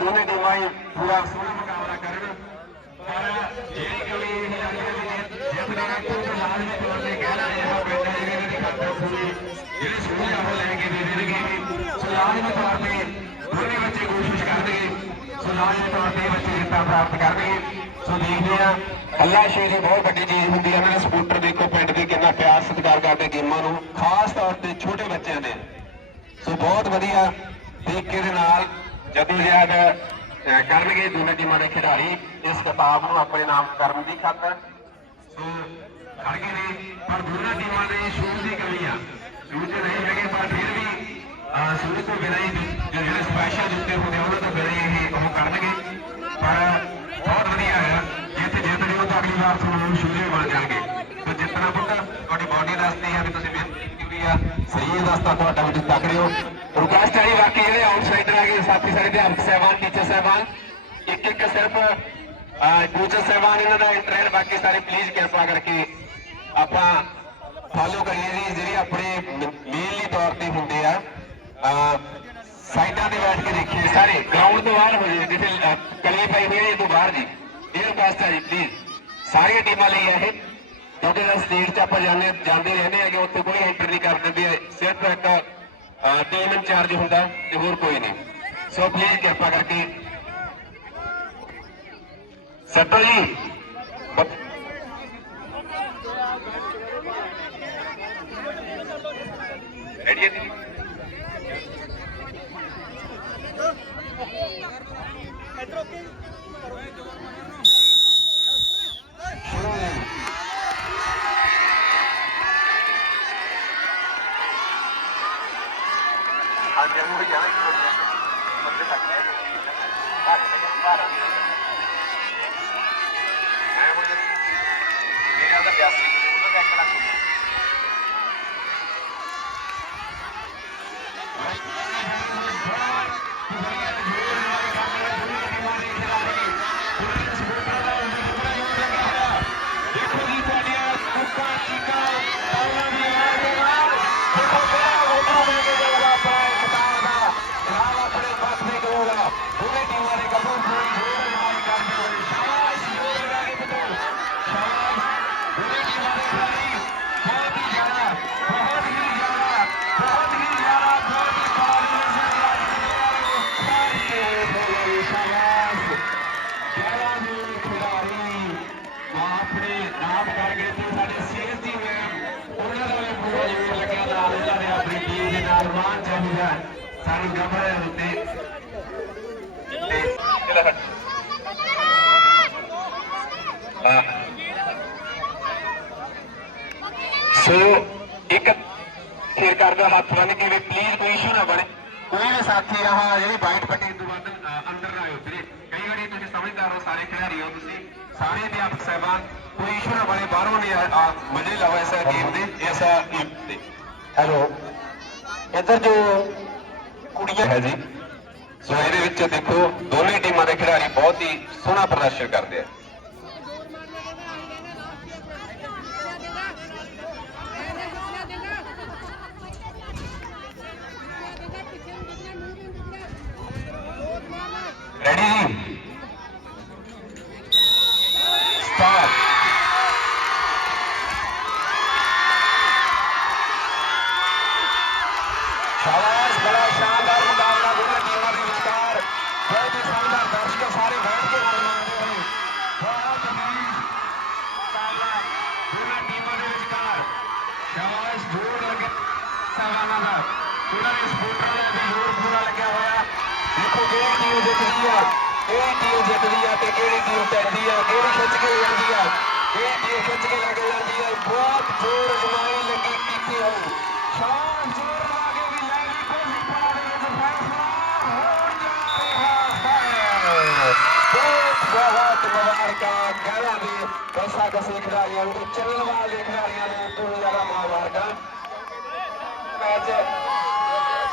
ਦੋਨੇ ਟੀਮਾਂ ਹੀ ਪੂਰਾ ਸੋਹਣਾ ਮੁਕਾਬਲਾ ਕਰਨ। ਪਰ ਜਿਹੜੀ ਕੋਈ ਇਹ ਲੱਗਦੀ ਹੈ ਜਿੱਤ ਦਾ ਕੋਈ ਲਾਜ਼ਮੀ ਤੌਰ ਤੇ ਕਹਿਣਾ ਜਿਹੜੇ ਦੀ ਖਾਤਰ ਪੂਰੀ ਜਿਹੜੇ ਸੋਹਣੇ ਉਹ ਲੈ ਕੇ ਦੇ ਦੇਣਗੇ। ਸੋ ਲਾਜ਼ਮੀ ਤੌਰ ਤੇ ਦੋਨੇ ਬੱਚੇ ਕੋਸ਼ਿਸ਼ ਕਰਨਗੇ। ਸੋ ਲਾਜ਼ਮੀ ਤੌਰ ਤੇ ਬੱਚੇ ਜਿੱਤਾਂ ਪ੍ਰਾਪਤ ਕਰਨਗੇ। ਸੋ ਦੇਖਦੇ ਆ ਅੱਲਾ ਸ਼ੇਰੀ ਬਹੁਤ ਵੱਡੀ ਚੀਜ਼ ਹੁੰਦੀ ਹੈ। ਇਹਨਾਂ ਦੇ ਸਪੋਰਟਰ ਦੇਖੋ, ਪਿੰਡ ਦੇ ਕਿੰਨਾ ਪਿਆਰ ਸਤਿਕਾਰ ਕਰਦੇ ਗੇਮਾਂ ਨੂੰ। ਖਾਸ ਤੌਰ ਤੇ ਛੋਟੇ ਬੱਚਿਆਂ ਦੇ। ਸੋ ਬਹੁਤ ਵਧੀਆ ਤਰੀਕੇ ਦੇ ਨਾਲ ਜਦੋਂ ਜਦ ਕਰਨਗੇ ਦੋਨੇ ਟੀਮਾਂ ਦੇ ਖਿਡਾਰੀ ਇਸ ਕਿਤਾਬ ਨੂੰ ਆਪਣੇ ਨਾਮ ਕਰਨ ਦੀ ਖਾਤਰ। ਸੋ ਖੜ ਨੇ ਪਰ ਦੋਨਾਂ ਟੀਮਾਂ ਦੇ ਸ਼ੂਜ਼ ਦੀ ਕਮੀ ਆ। ਸ਼ੂਜ਼ ਨਹੀਂ ਹੈਗੇ ਪਰ ਫਿਰ ਵੀ ਸ਼ੂਜ਼ ਤੋਂ ਬਿਨਾਂ ਹੀ ਜਿਹੜੇ ਸਪੈਸ਼ਲ ਜੁੱਤੇ ਹੁੰਦੇ ਆ, ਉਹਨਾਂ ਤੋਂ ਬਿਨਾਂ ਹੀ ਇਹ ਉਹ ਕਰਨਗੇ। ਪਰ ਬਹੁਤ ਵਧੀਆ ਹੈ ਜਿੱਥੇ ਜਿੱਤ ਰਹੇ ਤਾਂ ਅਗਲੀ ਵਾਰ ਤੁਹਾਨੂੰ ਸ਼ੂਜ਼ ਵੀ ਬਣ ਜਾਣਗੇ। ਸੋ ਜਿੱਤਣਾ ਪੁੱਤ ਤੁਹਾਡੀ ਬਾਡੀ ਦੱਸਦੀ ਹੈ ਵੀ ਤੁਸੀਂ ਮਿਹਨਤ ਕੀਤੀ ਆ। ਸਹੀ ਦੱਸਦਾ ਤੁਹਾਡਾ ਵੀ ਤੁਸੀਂ ਤਕੜੇ ਹੋ ਰਿਕੁਐਸਟ ਹੈ ਜੀ ਬਾਕੀ ਜਿਹੜੇ ਆਊਟਸਾਈਡਰ ਹੈਗੇ ਸਾਥੀ ਸਾਡੇ ਅਧਿਆਪਕ ਸਹਿਬਾਨ ਟੀਚਰ ਸਹਿਬਾਨ ਇੱਕ ਇੱਕ ਸਿਰਫ ਕੋਚਰ ਸਹਿਬਾਨ ਇਹਨਾਂ ਦਾ ਇੰਟਰੈਲ ਬਾਕੀ ਸਾਰੇ ਪਲੀਜ਼ ਕਿਰਪਾ ਕਰਕੇ ਆਪਾਂ ਫਾਲੋ ਕਰੀਏ ਜੀ ਜਿਹੜੀ ਆਪਣੇ ਮੇਨਲੀ ਤੌਰ ਤੇ ਹੁੰਦੇ ਆ ਸਾਈਡਾਂ ਤੇ ਬੈਠ ਕੇ ਦੇਖੀਏ ਸਾਰੇ ਗਰਾਊਂਡ ਤੋਂ ਬਾਹਰ ਹੋ ਜਾਏ ਜਿੱਥੇ ਅਹ, ਕਲੀ ਪਾਈ ਹੋਈ ਹੈ ਇਹ ਤੋਂ ਬਾਹਰ ਜੀ। ਇਹ ਰਿਕੁਐਸਟ ਹੈ ਜੀ ਪਲੀਜ਼ ਸਾਰੀਆਂ ਟੀਮਾਂ ਲਈ ਹੈ ਇਹ ਕਿਉਂਕਿ ਜਦੋਂ ਸਟੇਟ 'ਚ ਆਪਾਂ ਜਾਂਦੇ ਜਾਂਦੇ ਰਹਿੰਦੇ ਹੈਗੇ ਉੱਥੇ ਕੋਈ ਐਂਟਰ ਨਹੀਂ ਕਰ ਦਿੰਦੇ ਸਿਰਫ ਇੱਕ ਟੀਮ ਇੰਚਾਰਜ ਹੁੰਦਾ ਤੇ ਹੋਰ ਕੋਈ ਨਹੀਂ। ਸੋ ਪਲੀਜ਼ ਕਿਰਪਾ ਕਰਕੇ। ਸੱਤੋ ਜੀ ਰੈਡੀ ਹੈ ਜੀ ਹਾਂਜੀ ਉਹ ਵੀ ਚਾਹੀਦਾ ਸਾਨੂੰ ਗਮਰੇ ਉੱਤੇ ਸੋ ਇੱਕ ਫੇਰ ਕਰਦਾ ਹੱਥ ਬੰਨ ਕੇ ਵੀ ਪਲੀਜ਼ ਕੋਈ ਇਸ਼ੂ ਨਾ ਬਣੇ। ਕੋਈ ਵੀ ਸਾਥੀ ਆਹ ਜਿਹੜੀ ਵਾਈਟ ਪੱਟੀ ਤੋਂ ਵੱਧ ਅੰਦਰ ਨਾ ਆਇਓ ਵੀਰੇ। ਕਈ ਵਾਰੀ ਤੁਸੀਂ ਸਮਝਦਾਰ ਹੋ, ਸਾਰੇ ਖਿਡਾਰੀ ਹੋ ਤੁਸੀਂ। ਸਾਰੇ ਅਧਿਆਪਕ ਸਾਹਿਬਾਨ, ਕੋਈ ਇਸ਼ੂ ਨਾ ਬਣੇ, ਬਾਹਰੋਂ ਨਹੀਂ ਆ- ਮਜ਼ੇ ਲਾਓ ਐਸਾ ਗੇਮ ਦੇ, ਇਸ ਹੈਲੋ ਇੱਧਰ ਜੋ ਕੁੜੀਆਂ ਹੈ ਜੀ। ਸੋ ਇਹਦੇ ਵਿੱਚ ਦੇਖੋ ਦੋਨੇ ਟੀਮਾਂ ਦੇ ਖਿਡਾਰੀ ਬਹੁਤ ਹੀ ਸੋਹਣਾ ਪ੍ਰਦਰਸ਼ਨ ਕਰਦੇ ਆ। ਰੈਡੀ ਜੀ ਸਵਾਨਾ ਦਾ ਉਹਨਾਂ ਦੇ ਸਪੋਰਟਰਾਂ ਦਾ ਵੀ ਜੋਰ ਪੂਰਾ ਲੱਗਿਆ ਹੋਇਆ ਦੇਖੋ ਕਿਹੜੀ ਟੀਮ ਜਿੱਤਦੀ ਆ ਕਿਹੜੀ ਟੀਮ ਜਿੱਤਦੀ ਆ ਤੇ ਕਿਹੜੀ ਟੀਮ ਟੈਂਦੀ ਆ ਕਿਹੜੀ ਖਿੱਚ ਕੇ ਜਾਂਦੀ ਆ ਕਿਹੜੀ ਟੀਮ ਖਿੱਚ ਕੇ ਲੱਗ ਜਾਂਦੀ ਆ ਬਹੁਤ ਜ਼ੋਰ ਅਜਮਾਈ ਲੱਗੀ ਕੀਤੀ ਹੋਊ ਸ਼ਾਨ ਜ਼ੋਰ ਲਾ ਕੇ ਵੀ ਲੈ ਗਈ ਕੋਸ਼ਿਸ਼ ਪਾ ਦੇ ਵਿੱਚ ਫੈਸਲਾ ਹੋਣ ਜਾ ਰਿਹਾ ਹੈ ਬਹੁਤ ਬਹੁਤ ਮੁਬਾਰਕਾਂ ਕਹਿਣਾ ਦੇ ਕਸਾ ਕਸੇ ਖਿਡਾਰੀਆਂ ਨੂੰ ਤੇ ਚੱਲਣ ਵਾਲੇ ਖਿਡਾਰੀਆਂ ਨੂੰ ਬਹੁਤ ਜ਼ਿਆਦਾ ਮੁਬਾਰਕਾਂ ਮੈਚ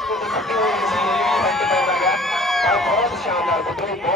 ਕੁਝ ਛੁੱਟੀ ਹੋਈ ਸੀ ਇਹ ਵੀ ਪੈਂਦਾ ਗਿਆ ਬਹੁਤ ਸ਼ਾਨਦਾਰ ਪੁੱਤਰੋ